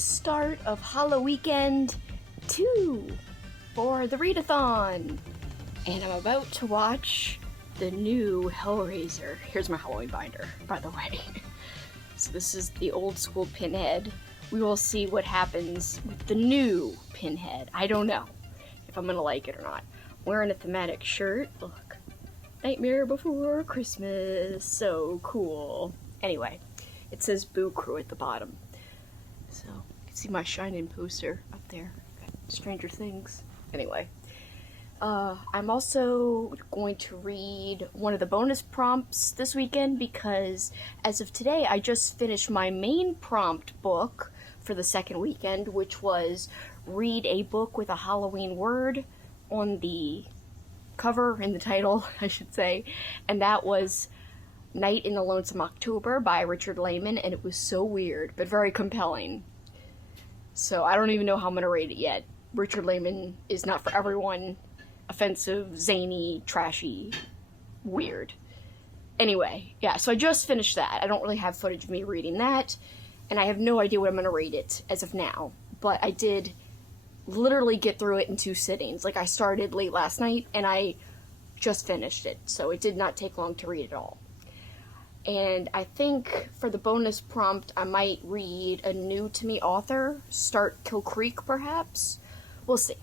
start of Halloweekend 2 for the Readathon. And I'm about to watch the new Hellraiser. Here's my Halloween binder, by the way. So this is the old school Pinhead. We will see what happens with the new Pinhead. I don't know if I'm gonna like it or not. Wearing a thematic shirt. Look. Nightmare Before Christmas. So cool. Anyway, it says Boo Crew at the bottom. So, you can see my Shining poster up there. Got Stranger Things. Anyway. I'm also going to read one of the bonus prompts this weekend because as of today, I just finished my main prompt book for the second weekend, which was read a book with a Halloween word on the cover, in the title, I should say, and that was Night in the Lonesome October by Richard Lehman, and it was so weird, but very compelling. So I don't even know how I'm going to rate it yet. Richard Lehman is not for everyone. Offensive, zany, trashy, weird. Anyway, yeah, so I just finished that. I don't really have footage of me reading that, and I have no idea what I'm going to rate it as of now, but I did literally get through it in 2 sittings. Like, I started late last night, and I just finished it, so it did not take long to read it all. And I think for the bonus prompt, I might read a new-to-me author, start Kill Creek, perhaps? We'll see.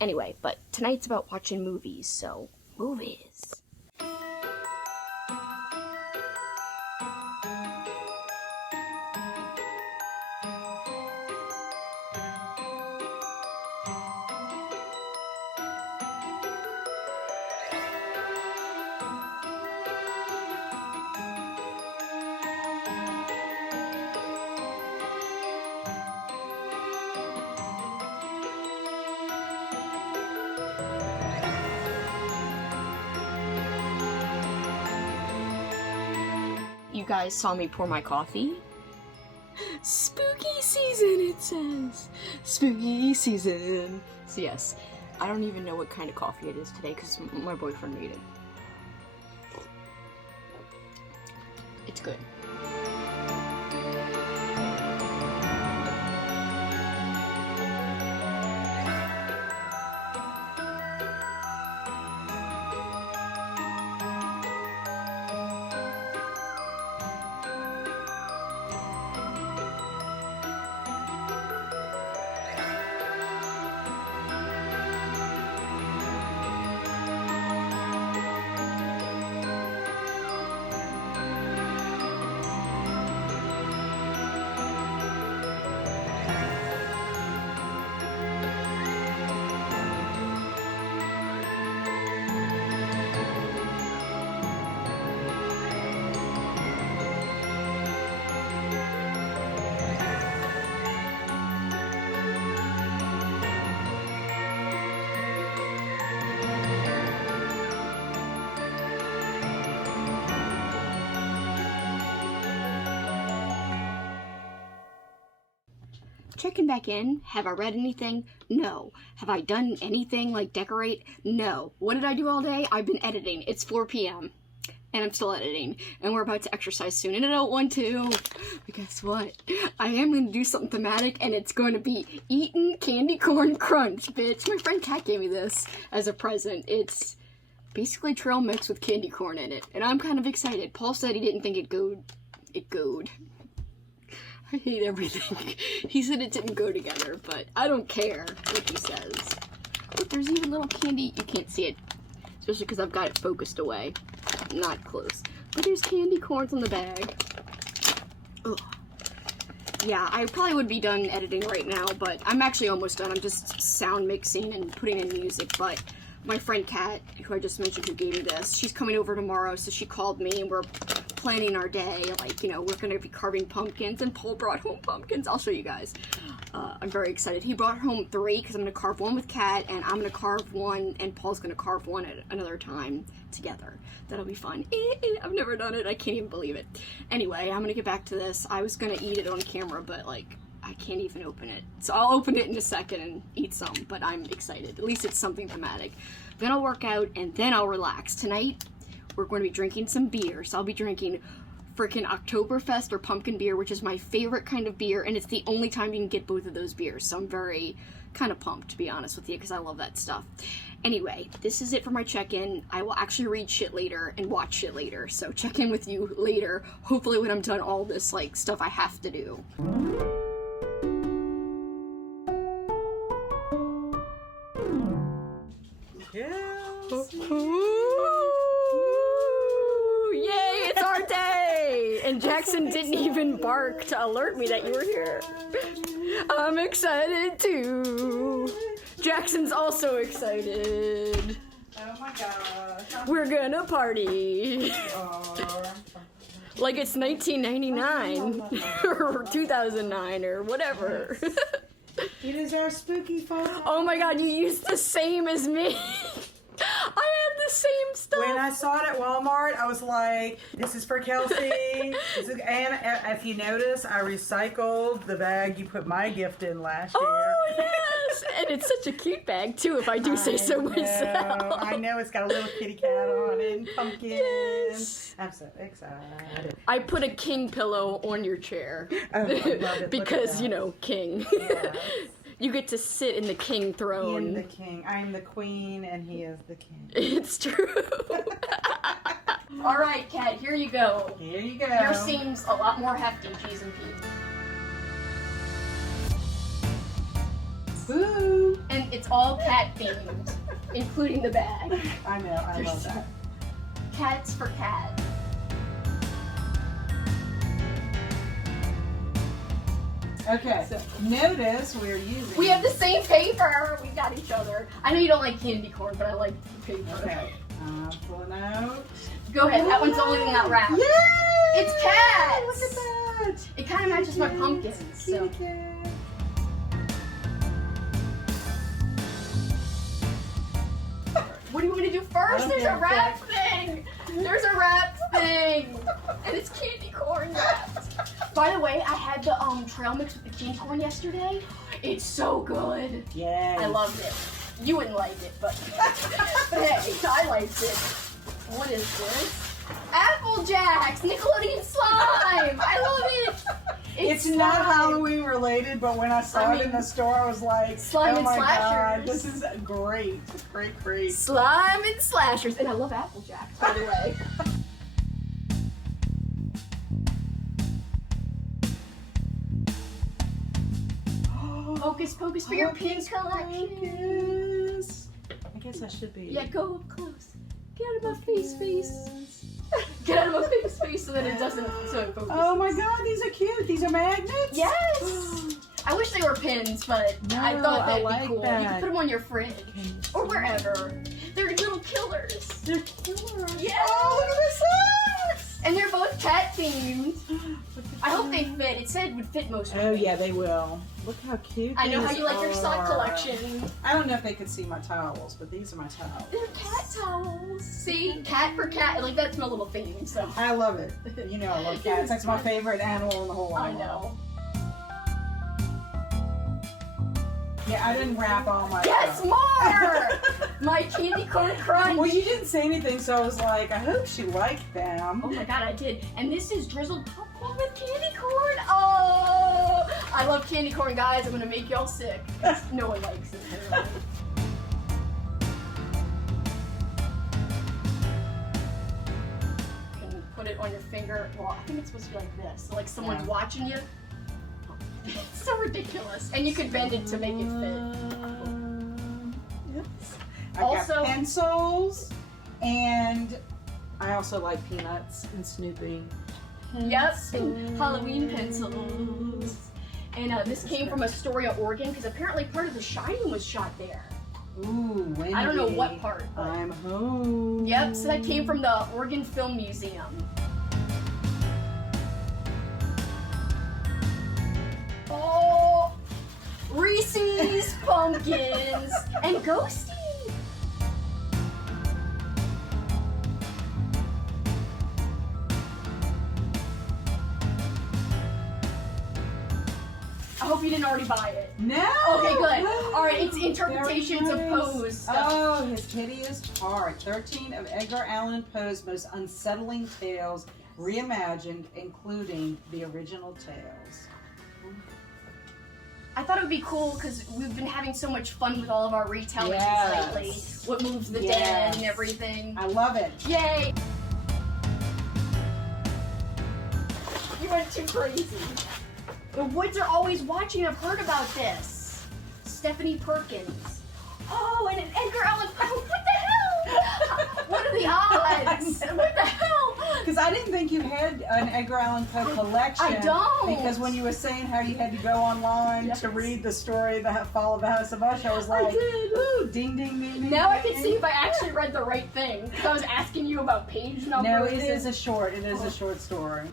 Anyway, but tonight's about watching movies, so movies. You guys saw me pour my coffee. Spooky season, it says. Spooky season. So yes, I don't even know what kind of coffee it is today because my boyfriend made it. It's good. Checking back in. Have I read anything? No. Have I done anything like decorate? No. What did I do all day? I've been editing. It's 4 p.m. and I'm still editing. And we're about to exercise soon. And I don't want to. But guess what? I am going to do something thematic and it's going to be eating candy corn crunch, bitch. My friend Kat gave me this as a present. It's basically trail mix with candy corn in it. And I'm kind of excited. Paul said he didn't think it goed. I hate everything. He said it didn't go together, but I don't care what he says. Look, there's even little candy. You can't see it, especially because I've got it focused away. Not close. But there's candy corns in the bag. Ugh. Yeah, I probably would be done editing right now, but I'm actually almost done. I'm just sound mixing and putting in music, but my friend Kat, who I just mentioned, who gave me this, she's coming over tomorrow, so she called me, and we're planning our day. Like, you know, we're gonna be carving pumpkins, and Paul brought home pumpkins. I'll show you guys. I'm very excited. He brought home 3, because I'm gonna carve one with Kat, and I'm gonna carve one, and Paul's gonna carve one at another time together. That'll be fun. I've never done it. I can't even believe it. Anyway, I'm gonna get back to this. I was gonna eat it on camera, but, like, I can't even open it. So I'll open it in a second and eat some, but I'm excited. At least it's something thematic. Then I'll work out, and then I'll relax. Tonight, we're going to be drinking some beer. So I'll be drinking freaking Oktoberfest or pumpkin beer, which is my favorite kind of beer, and it's the only time you can get both of those beers, so I'm very kind of pumped, to be honest with you, because I love that stuff. Anyway, this is it for my check-in. I will actually read shit later and watch shit later, so check in with you later, hopefully when I'm done all this, like, stuff I have to do. Yay, it's our day! And Jackson didn't even bark to alert me that you were here. I'm excited too. Jackson's also excited. Oh my gosh. We're gonna party. Like it's 1999 or 2009 or whatever. It is our spooky photo. Oh my god, you used the same as me. I had the same stuff. When I saw it at Walmart, I was like, this is for Kelsi. And if you notice, I recycled the bag you put my gift in last year. Oh, yes! And it's such a cute bag, too, if I do say so myself. I know, it's got a little kitty cat on it and pumpkins. Yes. I'm so excited. I put a king pillow on your chair. Oh, I love it. Because, you know, king. Yes. You get to sit in the king throne. In the king. I am the queen and he is the king. It's true. All right, Kat, here you go. Here you go. Yours seems a lot more hefty, G's and P's. Boo! And it's all cat themed, including the bag. I know, I love that. Cats for cat. Okay, So- notice we're using... We have the same paper. We got each other. I know you don't like candy corn, but I like the paper. Okay, pulling out. Go ahead. That one's the only thing not wrapped. Yay! It's cats! Look at that! It kind of matches my pumpkins. So. Kitty cat. What do you want me to do first? There's a Okay, wrap thing. There's a wrap thing, and it's candy corn wrapped. By the way, I had the trail mix with the candy corn yesterday. It's so good. Yes. I loved it. You wouldn't like it, but hey, I liked it. What is this? Apple Jacks, Nickelodeon slime. I love it. It's not slime. Halloween related, but when I saw it in the store, I was like, slime oh and my slashers. god, this is great. Great. Slime and slashers, and I love Apple Jacks, by the way. Hocus Pocus for your pink collection. Focus. I guess I should be. Yeah, go up close. Get out of my face. Get out of my face so that it doesn't so it focuses. Oh my god, these are cute. These are magnets? Yes! I wish they were pins, but No, I thought that'd I like be cool. You that. can put them on your fridge or wherever. They're little killers. They're killers. Yeah. Oh, look at this box! And they're both cat themed. I hope they fit. It said it would fit most of Oh them. yeah, they will. Look how cute I know how these you like your sock are. collection. I don't know if they could see my towels, but these are my towels. They're cat towels. See? Cat for cat. Like, that's my little theme, so. I love it. You know I love cats. That's my favorite animal in the whole I world. know. Yeah, I didn't wrap all my Yes, stuff. more! My candy corn crunch. Well, you didn't say anything, so I was like, I hope she liked them. Oh my god, I did. And this is drizzled popcorn with candy corn. Oh, I love candy corn, guys. I'm gonna make y'all sick. No one likes it. Apparently. You can put it on your finger. Well, I think it's supposed to be like this. So like someone's Yeah. watching you. It's so ridiculous. And you could bend it to make it fit. Yes. I Also- got pencils, and I also like peanuts and snooping. Yep, and Halloween pencils. And this came from Astoria, Oregon, because apparently part of The Shining was shot there. Ooh, Wendy. I don't know what part. But I'm home. yep, so that came from the Oregon Film Museum. Oh, Reese's pumpkins and Ghosty. I hope you didn't already buy it. No. Okay, good. All right, it's interpretations of Very nice. Poe's stuff. Oh, his hideous heart. 13 of Edgar Allan Poe's most unsettling tales reimagined, including the original tales. I thought it would be cool because we've been having so much fun with all of our retellings Yes. lately. What moves the Yes. dead and everything. I love it. Yay! You went too crazy. The Woods are always watching. I've heard about this. Stephanie Perkins. Oh, and an Edgar Allan Poe. What the hell? What are the odds? What the hell? Because I didn't think you had an Edgar Allan Poe collection. I don't. Because when you were saying how you had to go online Yes. to read the story, The Fall of the House of Usher, I was like, did. ooh, ding, ding, ding, ding. Now I ding. can see if I actually read the right thing. Because I was asking you about page numbers. No, it is a short. It is a short story.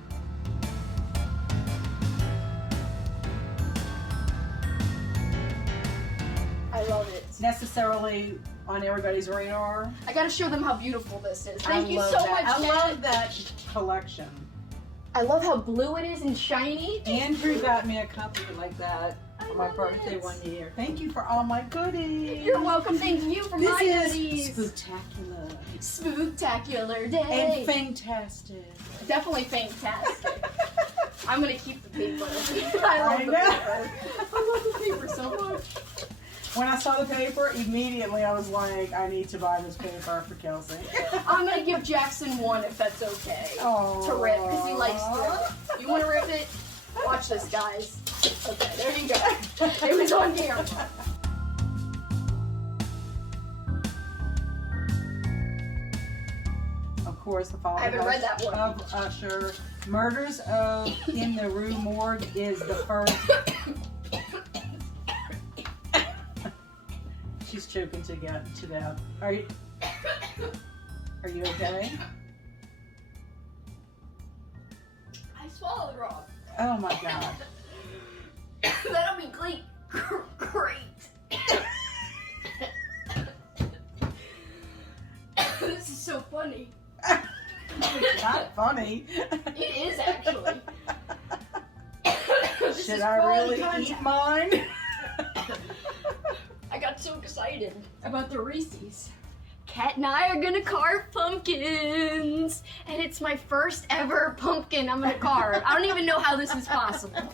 I love it. Necessarily on everybody's radar. I gotta show them how beautiful this is. I Thank you love so that. much, I Jen. love that collection. I love how blue it is and shiny. Andrew got me a copy like that I for my love birthday it. 1 year. Thank you for all my goodies. You're welcome. Thank you for my This goodies. is spooktacular Spooktacular and day. fantastic. Definitely fantastic. I'm gonna keep the paper. I love I the know. paper. I love the paper so much. When I saw the paper, immediately I was like, I need to buy this paper for Kelsi. I'm gonna give Jackson one if that's okay. Oh. To rip, because he likes to rip. You wanna rip it? Watch this, guys. Okay, there you go. It was on camera. Of course, the Fall I haven't read that one. of Usher. Murders of in the Rue Morgue is the first. She's choking to death. Are you okay? I swallowed wrong. Oh my God. That'll be great. Great. This is so funny. It's not funny. It is actually. This Should is I quality really content. eat mine? I got so excited about the Reese's. Kat and I are gonna carve pumpkins, and it's my first ever pumpkin I'm gonna carve. I don't even know how this is possible.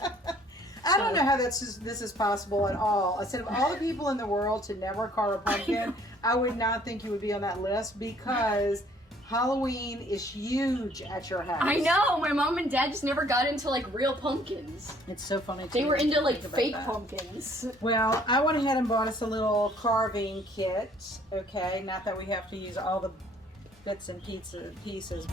I don't know how this is possible at all. I said of all the people in the world to never carve a pumpkin, I would not think you would be on that list because Halloween is huge at your house. I know, my mom and dad just never got into like real pumpkins. It's so funny. They were into like think about fake that. pumpkins. Well, I went ahead and bought us a little carving kit. Okay, not that we have to use all the bits and pieces.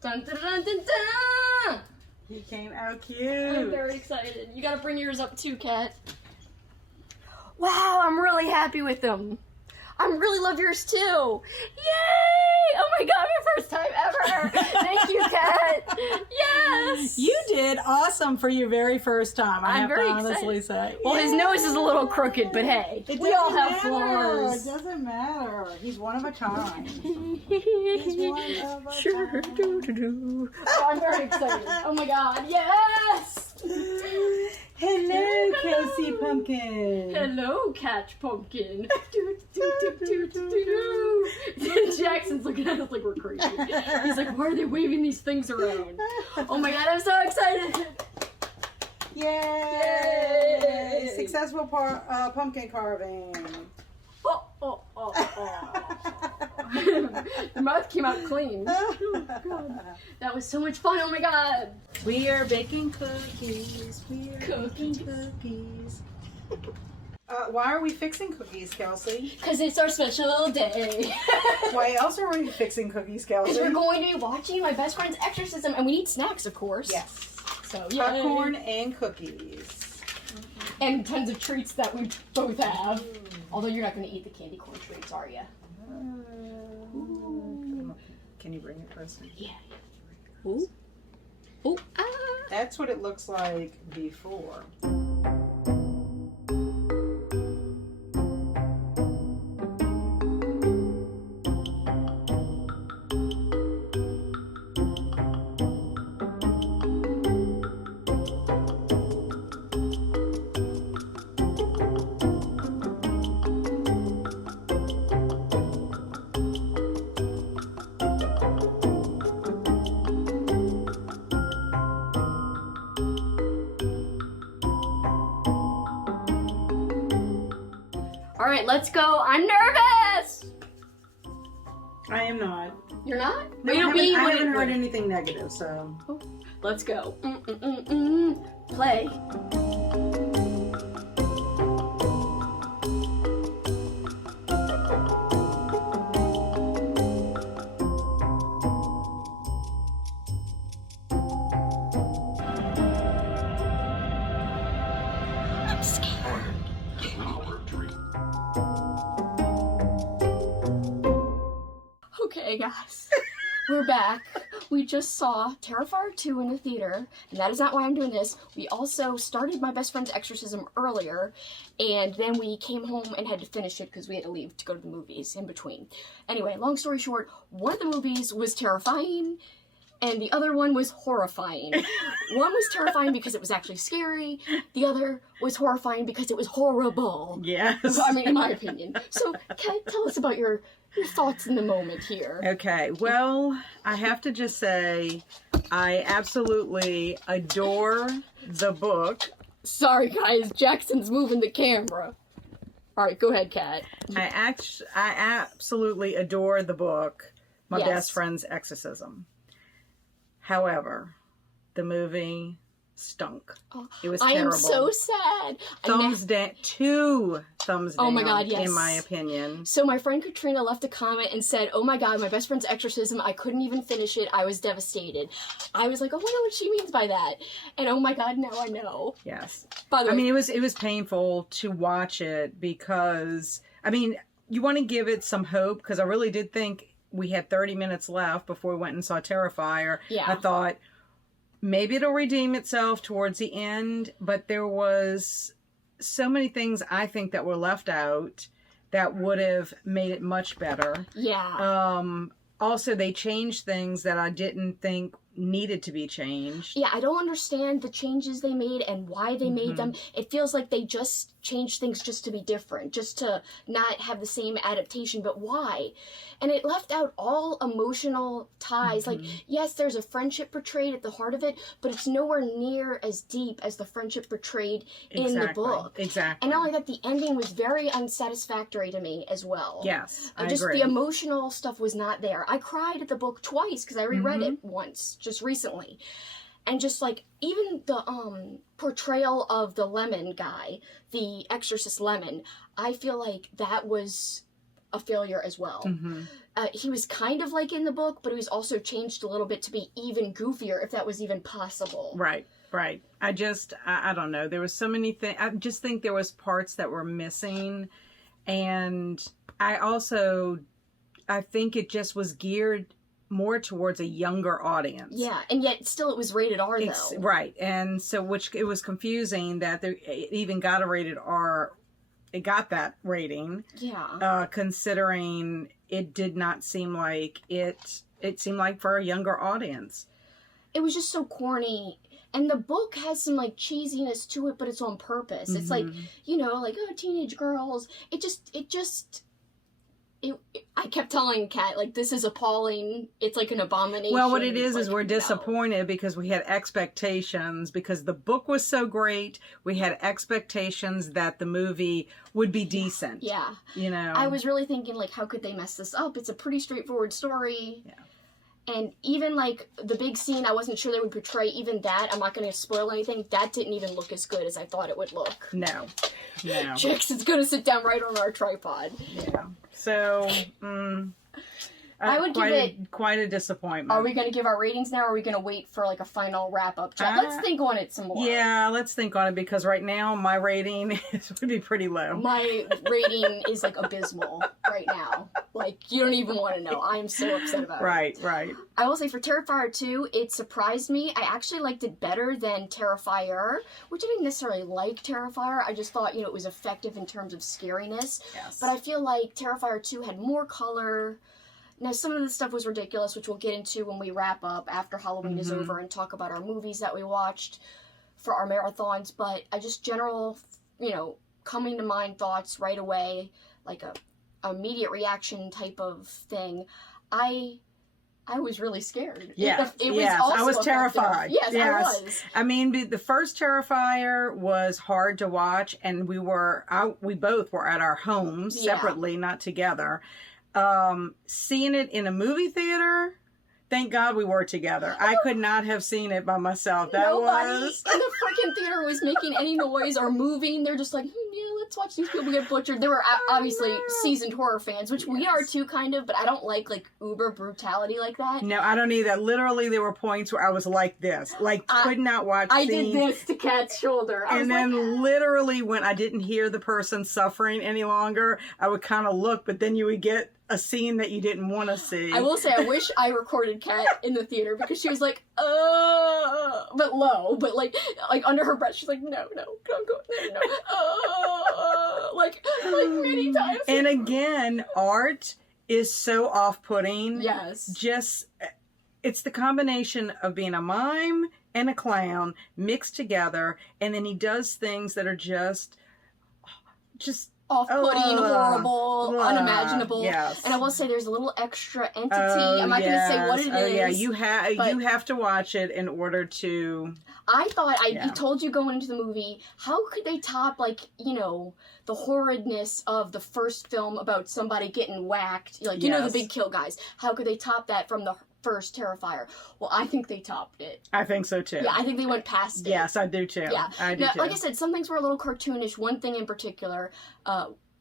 Dun, dun, dun, dun, dun. He came out cute. I'm very excited. You gotta bring yours up too, Kat. Wow, I'm really happy with them. I really love yours too. Yay! Oh my god, my first time ever. Thank you, Kat. Yes. You did awesome for your very first time. I have to very honestly say. Well, his nose is a little crooked, but hey, we all have flaws. It doesn't matter. He's one of a kind. He's one of a Sure. kind. Oh, I'm very excited. Oh my god, yes! Hello, Kelsi Pumpkin. Hello, Catch Pumpkin. Jackson's looking at us like we're crazy. He's like, why are they waving these things around? Oh my god, I'm so excited. Yay! Yay! Successful pumpkin carving. Oh, oh, oh, oh. The mouth came out clean. Oh, god. That was so much fun, oh my god. We are baking cookies. We are baking cookies. Why are we fixing cookies, Kelsi? Because it's our special day. Why else are we fixing cookies, Kelsi? Because we're going to be watching my best friend's Exorcism, and we need snacks, of course. Yes. So, yeah. Popcorn and cookies. And tons of treats that we both have. Although you're not going to eat the candy corn treats, are you? Can you bring it closer? Yeah. Ooh. Ooh. Ah. That's what it looks like before. All right, let's go. I'm nervous. I am not. You're not? No, I haven't heard anything negative, so. Oh, let's go. Play. I'm scared. Okay, guys, we're back. We just saw Terrifier 2 in the theater, and that is not why I'm doing this. We also started my best friend's Exorcism earlier, and then we came home and had to finish it because we had to leave to go to the movies in between. Anyway, long story short, one of the movies was terrifying, and the other one was horrifying. One was terrifying because it was actually scary, the other was horrifying because it was horrible. Yes. I mean, in my opinion. So, Kat, tell us about your thoughts in the moment here. Okay, well, I have to just say, I absolutely adore the book. Sorry, guys, Jackson's moving the camera. All right, go ahead, Kat. I absolutely adore the book, My Yes. Best Friend's Exorcism. However, the movie stunk. It was terrible. I am so sad. Thumbs down. 2 thumbs down. Oh my God, yes. In my opinion. So my friend Katrina left a comment and said, oh my god, my best friend's Exorcism, I couldn't even finish it. I was devastated. I was like, oh, I know what she means by that. And oh my god, now I know. Yes. By the way, I mean, it was painful to watch it because, I mean, you want to give it some hope because I really did think we had 30 minutes left before we went and saw Terrifier. Yeah. I thought maybe it'll redeem itself towards the end, but there was so many things I think that were left out that would have made it much better. yeah. Also, they changed things that I didn't think needed to be changed. Yeah, I don't understand the changes they made and why they made them. It feels like they just changed things just to be different, just to not have the same adaptation, but why? And it left out all emotional ties. Like, yes, there's a friendship portrayed at the heart of it, but it's nowhere near as deep as the friendship portrayed in the book. Exactly. And not only that, the ending was very unsatisfactory to me as well. Yes, I Just agree. the emotional stuff was not there. I cried at the book twice because I reread it once, just recently. And just like, even the portrayal of the Lemon guy, the Exorcist Lemon, I feel like that was a failure as well. he was kind of like in the book, but he was also changed a little bit to be even goofier, if that was even possible. Right. I don't know. There was so many things. I just think there was parts that were missing. And I think it just was geared more towards a younger audience. Yeah, and yet still it was rated R, though. Right. And so, which it was confusing that it even got a rated R. It got that rating. Yeah. Considering it did not seem like it seemed like for a younger audience. It was just so corny. And the book has some, like, cheesiness to it, but it's on purpose. It's like, you know, like, oh, teenage girls. I kept telling Kat, like, this is appalling. It's like an abomination. Well, what it is like, we're disappointed because we had expectations, because the book was so great. We had expectations that the movie would be decent. Yeah. You know? I was really thinking, like, how could they mess this up? It's a pretty straightforward story. Yeah. And even, like, the big scene, I wasn't sure they would portray even that. I'm not going to spoil anything. That didn't even look as good as I thought it would look. No. Jackson's going to sit down right on our tripod. Yeah. So, I would give it... Quite a disappointment. Are we going to give our ratings now, or are we going to wait for, like, a final wrap-up chat? Let's think on it some more. Yeah, let's think on it, because right now my rating would be pretty low. My rating is, like, abysmal right now. Like, you don't even want to know. I'm so upset about it. Right. I will say, for Terrifier 2, it surprised me. I actually liked it better than Terrifier, which I didn't necessarily like Terrifier. I just thought, you know, it was effective in terms of scariness. Yes. But I feel like Terrifier 2 had more color. Now, some of the stuff was ridiculous, which we'll get into when we wrap up after Halloween is over and talk about our movies that we watched for our marathons. But I just general, you know, coming to mind thoughts right away, like a immediate reaction type of thing. I was really scared. Yeah, it was also I was effective. terrified. Yes, I was. I mean, the first Terrifier was hard to watch, and we both were at our homes separately, not together. Seeing it in a movie theater, thank God we were together. I could not have seen it by myself. Nobody in the freaking theater was making any noise or moving. They're just like, yeah, let's watch these people get butchered. They were obviously seasoned horror fans, which we are too, kind of, but I don't like uber brutality like that. No, I don't either. Literally, there were points where I was like this, could not watch I scenes. did this to Kat's shoulder. And then literally when I didn't hear the person suffering any longer, I would kind of look, but then you would get a scene that you didn't want to see. I will say, I wish I recorded Kat in the theater, because she was like, but low, but like under her breath, she's like, no, don't go, no, like many times. And again, art is so off-putting. Yes. Just, it's the combination of being a mime and a clown mixed together, and then he does things that are just off-putting, horrible, unimaginable. Yes. And I will say there's a little extra entity. I'm not going to say what it is. Yeah, you have to watch it in order to... I thought, I told you going into the movie, how could they top, like, you know, the horridness of the first film about somebody getting whacked? Like, you know, the big kill guys. How could they top that from the first Terrifier? Well, I think they topped it. I think so, too. Yeah, I think they went past it. Yes, I do, too. Yeah. I do, too. Like I said, some things were a little cartoonish. One thing in particular,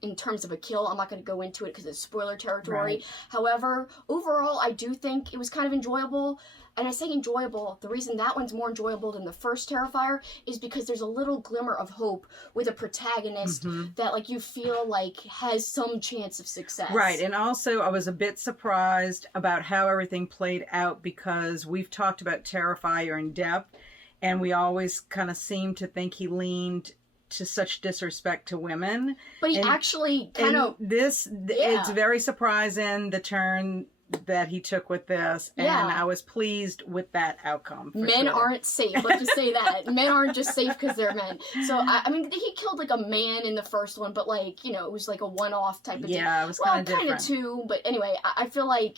in terms of a kill, I'm not going to go into it because it's spoiler territory. Right. However, overall, I do think it was kind of enjoyable. And I say enjoyable, the reason that one's more enjoyable than the first Terrifier is because there's a little glimmer of hope with a protagonist that, like, you feel like has some chance of success. Right, and also I was a bit surprised about how everything played out, because we've talked about Terrifier in depth, and we always kind of seem to think he leaned to such disrespect to women. But he actually kind of... It's very surprising, the turn that he took with this, and I was pleased with that outcome. Men aren't safe. Let's just say that. Men aren't just safe because they're men. So, I mean, he killed, like, a man in the first one, but, like, you know, it was, like, a one-off type of thing. Yeah, it was kind of different. Kind of two, but anyway, I feel like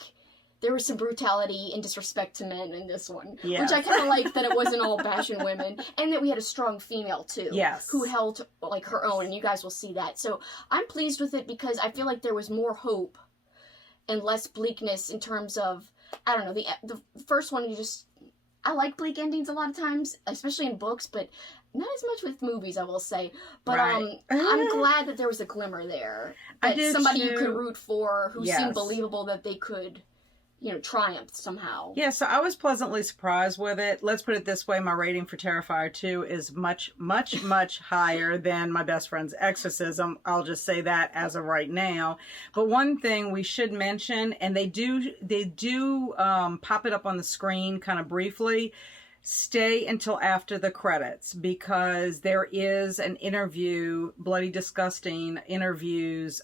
there was some brutality and disrespect to men in this one. Yes. Which I kind of like, that it wasn't all bashing women, and that we had a strong female, too. Yes. Who held, like, her own, and you guys will see that. So, I'm pleased with it because I feel like there was more hope and less bleakness in terms of, I don't know, the first one, I like bleak endings a lot of times, especially in books, but Not as much with movies, I will say, but Right. I'm glad that there was a glimmer there. I That did somebody you too. could root for, who Yes. seemed believable that they could, triumph somehow. Yeah, so I was pleasantly surprised with it. Let's put it this way, my rating for Terrifier 2 is much, much, much higher than my best friend's Exorcism. I'll just say that as of right now. But one thing we should mention, and they do pop it up on the screen kind of briefly, stay until after the credits, because there is an interview, Bloody Disgusting interviews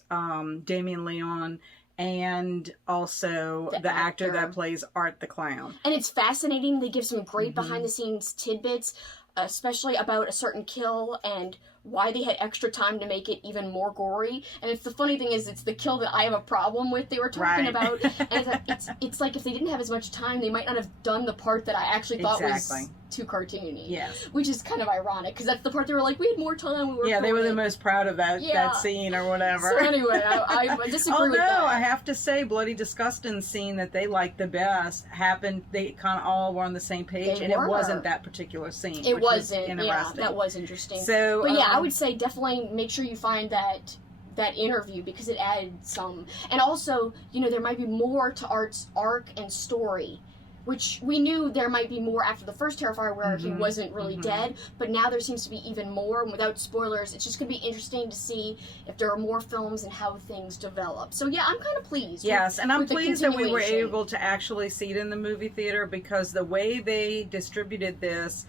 Damien Leon and also the actor that plays Art the Clown. And it's fascinating. They give some great behind-the-scenes tidbits, especially about a certain kill and why they had extra time to make it even more gory. And it's the funny thing is, it's the kill that I have a problem with they were talking about. And it's like if they didn't have as much time, they might not have done the part that I actually thought was too cartoony. Yes. Which is kind of ironic, because that's the part they were like, we had more time. They were the most proud of that scene or whatever. So anyway, I disagree with that. Although I have to say, Bloody Disgusting scene that they liked the best happened, they kind of all were on the same page, and it wasn't that particular scene. It which wasn't, interesting. that was interesting. So, but I would say definitely make sure you find that interview, because it added some. And also, there might be more to Art's arc and story, which we knew there might be more after the first Terrifier where he wasn't really dead, but now there seems to be even more. And without spoilers, it's just going to be interesting to see if there are more films and how things develop. So yeah, I'm kind of pleased. Yes, and I'm pleased that we were continuation. able to actually see it in the movie theater, because the way they distributed this,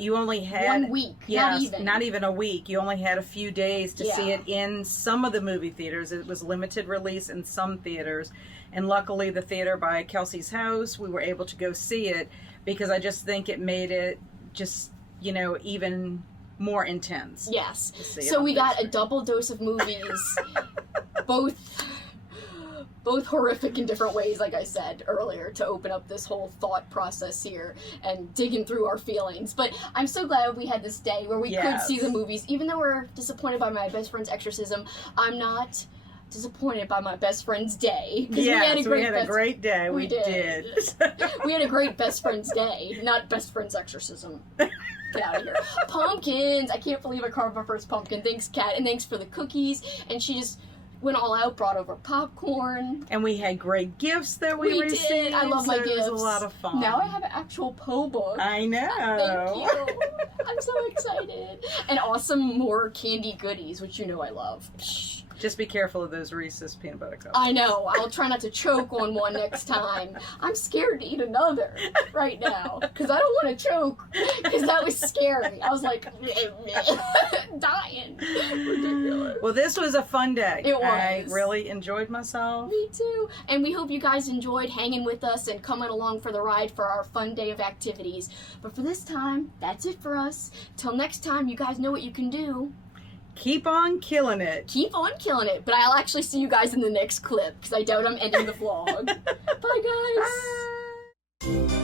you only had 1 week, not even a week. You only had a few days to see it in some of the movie theaters. It was limited release in some theaters, and luckily the theater by Kelsi's house, we were able to go see it, because I just think it made it just even more intense. Yes. So we got a double dose of movies, both horrific in different ways, like I said earlier, to open up this whole thought process here and digging through our feelings. But I'm so glad we had this day where we could see the movies. Even though we're disappointed by my best friend's Exorcism, I'm not disappointed by my best friend's day. Yes, we had a great day. We did. We had a great best friend's day, not best friend's Exorcism. Get out of here. Pumpkins! I can't believe I carved my first pumpkin. Thanks, Kat, and thanks for the cookies. And she just went all out, brought over popcorn. And we had great gifts that we received. Did. I love my gifts. It was a lot of fun. Now I have an actual Poe book. I know. Thank you. I'm so excited. And awesome more candy goodies, which I love. Psh. Just be careful of those Reese's peanut butter cups. I know. I'll try not to choke on one next time. I'm scared to eat another right now, because I don't want to choke, because that was scary. I was like, dying. Ridiculous. Well, this was a fun day. It was. I really enjoyed myself. Me too. And we hope you guys enjoyed hanging with us and coming along for the ride for our fun day of activities. But for this time, that's it for us. Till next time, you guys know what you can do. Keep on killing it. Keep on killing it. But I'll actually see you guys in the next clip, because I doubt I'm ending the vlog. Bye, guys. Bye.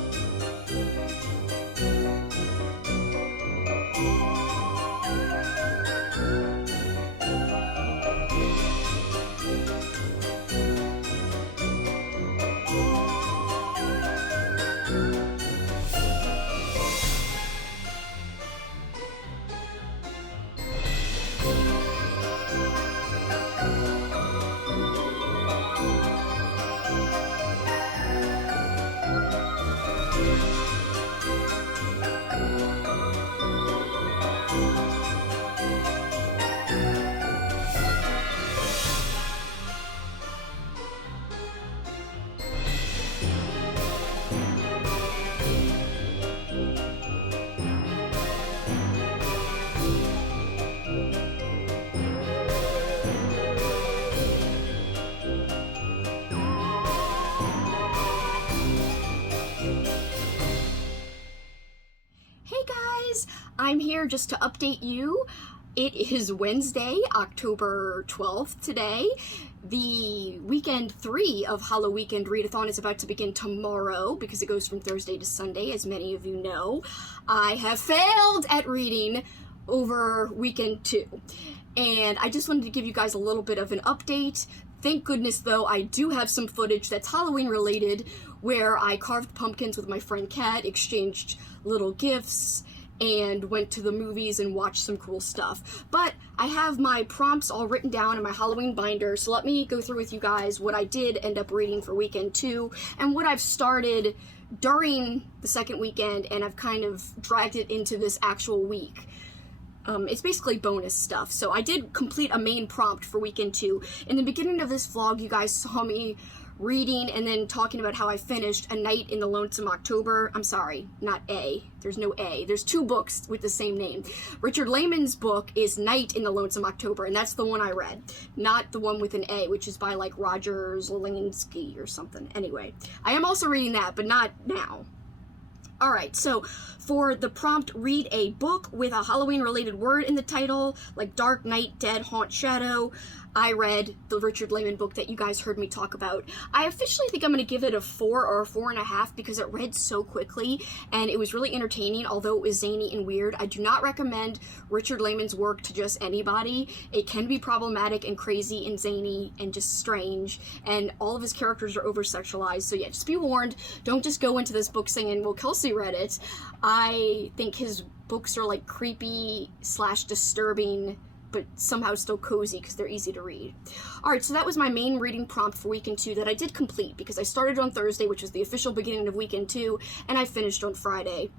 I'm here just to update you. It is Wednesday, October 12th today. The weekend 3 of Halloweekend Readathon is about to begin tomorrow because it goes from Thursday to Sunday, as many of you know. I have failed at reading over weekend 2. And I just wanted to give you guys a little bit of an update. Thank goodness, though, I do have some footage that's Halloween related, where I carved pumpkins with my friend Kat, exchanged little gifts, and went to the movies and watched some cool stuff. But I have my prompts all written down in my Halloween binder, so let me go through with you guys what I did end up reading for weekend 2 and what I've started during the second weekend, and I've kind of dragged it into this actual week. It's basically bonus stuff. So I did complete a main prompt for weekend 2. In the beginning of this vlog, you guys saw me reading and then talking about how I finished A Night in the Lonesome October. I'm sorry, not A. There's no A. There's 2 books with the same name. Richard Lehman's book is Night in the Lonesome October, and that's the one I read. Not the one with an A, which is by like Roger Zelensky or something. Anyway, I am also reading that, but not now. Alright, so for the prompt, read a book with a Halloween-related word in the title, like Dark, Night, Dead, Haunt, Shadow. I read the Richard Lehman book that you guys heard me talk about. I officially think I'm going to give it a 4 or a 4.5 because it read so quickly and it was really entertaining, although it was zany and weird. I do not recommend Richard Lehman's work to just anybody. It can be problematic and crazy and zany and just strange, and all of his characters are over-sexualized, so yeah, just be warned. Don't just go into this book saying, well, Kelsi read it. I think his books are like creepy / disturbing, but somehow still cozy because they're easy to read. Alright, so that was my main reading prompt for weekend 2 that I did complete because I started on Thursday, which was the official beginning of weekend 2, and I finished on Friday.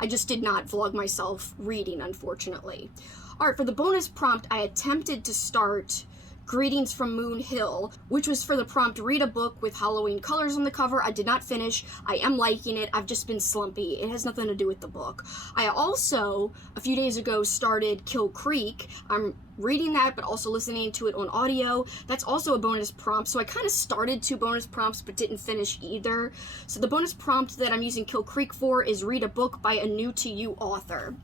I just did not vlog myself reading, unfortunately. Alright, for the bonus prompt, I attempted to start Greetings from Moon Hill, which was for the prompt, read a book with Halloween colors on the cover. I did not finish. I am liking it. I've just been slumpy. It has nothing to do with the book. I also, a few days ago, started Kill Creek. I'm reading that, but also listening to it on audio. That's also a bonus prompt. So I kind of started 2 bonus prompts, but didn't finish either. So the bonus prompt that I'm using Kill Creek for is read a book by a new-to-you author.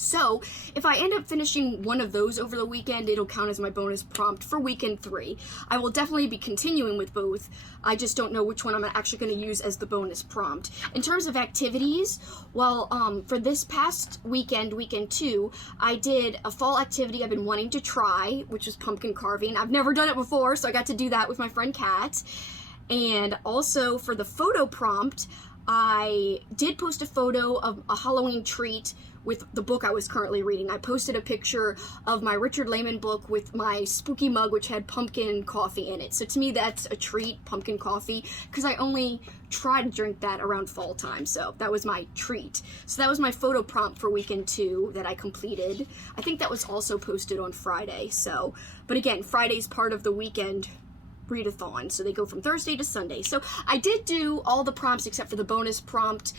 So, if I end up finishing one of those over the weekend, it'll count as my bonus prompt for weekend 3. I will definitely be continuing with both. I just don't know which one I'm actually going to use as the bonus prompt. In terms of activities, well, for this past weekend, weekend 2, I did a fall activity I've been wanting to try, which is pumpkin carving. I've never done it before, so I got to do that with my friend Kat. And also for the photo prompt, I did post a photo of a Halloween treat with the book I was currently reading. I posted a picture of my Richard Lehman book with my spooky mug, which had pumpkin coffee in it. So to me, that's a treat, pumpkin coffee, because I only try to drink that around fall time. So that was my treat. So that was my photo prompt for weekend 2 that I completed. I think that was also posted on Friday. So, but again, Friday's part of the weekend readathon, so they go from Thursday to Sunday. So I did do all the prompts except for the bonus prompt,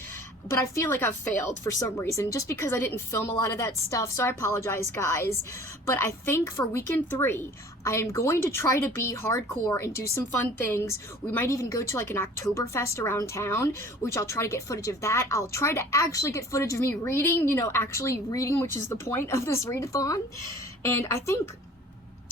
but I feel like I've failed for some reason, just because I didn't film a lot of that stuff, so I apologize, guys. But I think for weekend 3, I am going to try to be hardcore and do some fun things. We might even go to like an Oktoberfest around town, which I'll try to get footage of that. I'll try to actually get footage of me reading, you know, actually reading, which is the point of this readathon. And I think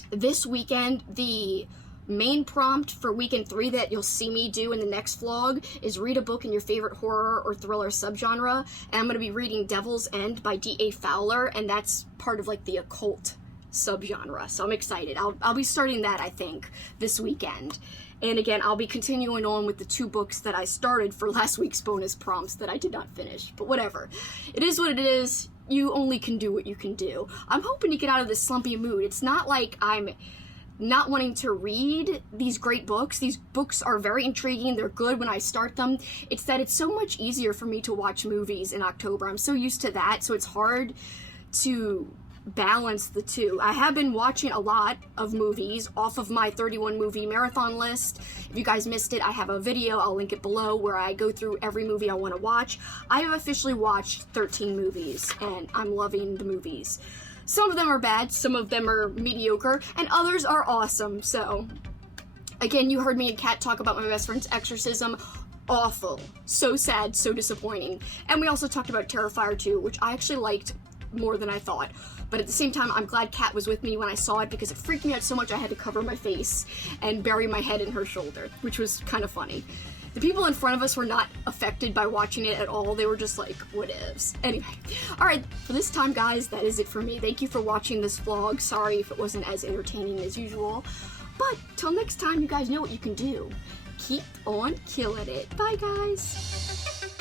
this weekend, the main prompt for weekend 3 that you'll see me do in the next vlog is read a book in your favorite horror or thriller subgenre, and I'm going to be reading Devil's End by D.A. Fowler, and that's part of like the occult subgenre, so I'm excited. I'll be starting that, I think, this weekend. And again, I'll be continuing on with the 2 books that I started for last week's bonus prompts that I did not finish, but whatever. It is what it is. You only can do what you can do. I'm hoping to get out of this slumpy mood. It's not like I'm not wanting to read these great books. These books are very intriguing. They're good when I start them. It's that it's so much easier for me to watch movies in October. I'm so used to that, so it's hard to balance the 2. I have been watching a lot of movies off of my 31 movie marathon list. If you guys missed it, I have a video, I'll link it below, where I go through every movie I want to watch. I have officially watched 13 movies, and I'm loving the movies. Some of them are bad, some of them are mediocre, and others are awesome. So, again, you heard me and Kat talk about my best friend's Exorcism. Awful. So sad, so disappointing. And we also talked about Terrifier 2, which I actually liked more than I thought. But at the same time, I'm glad Kat was with me when I saw it, because it freaked me out so much I had to cover my face and bury my head in her shoulder, which was kind of funny. The people in front of us were not affected by watching it at all. They were just like, what ifs. Anyway, alright, for this time, guys, that is it for me. Thank you for watching this vlog. Sorry if it wasn't as entertaining as usual. But till next time, you guys know what you can do. Keep on killing it. Bye, guys.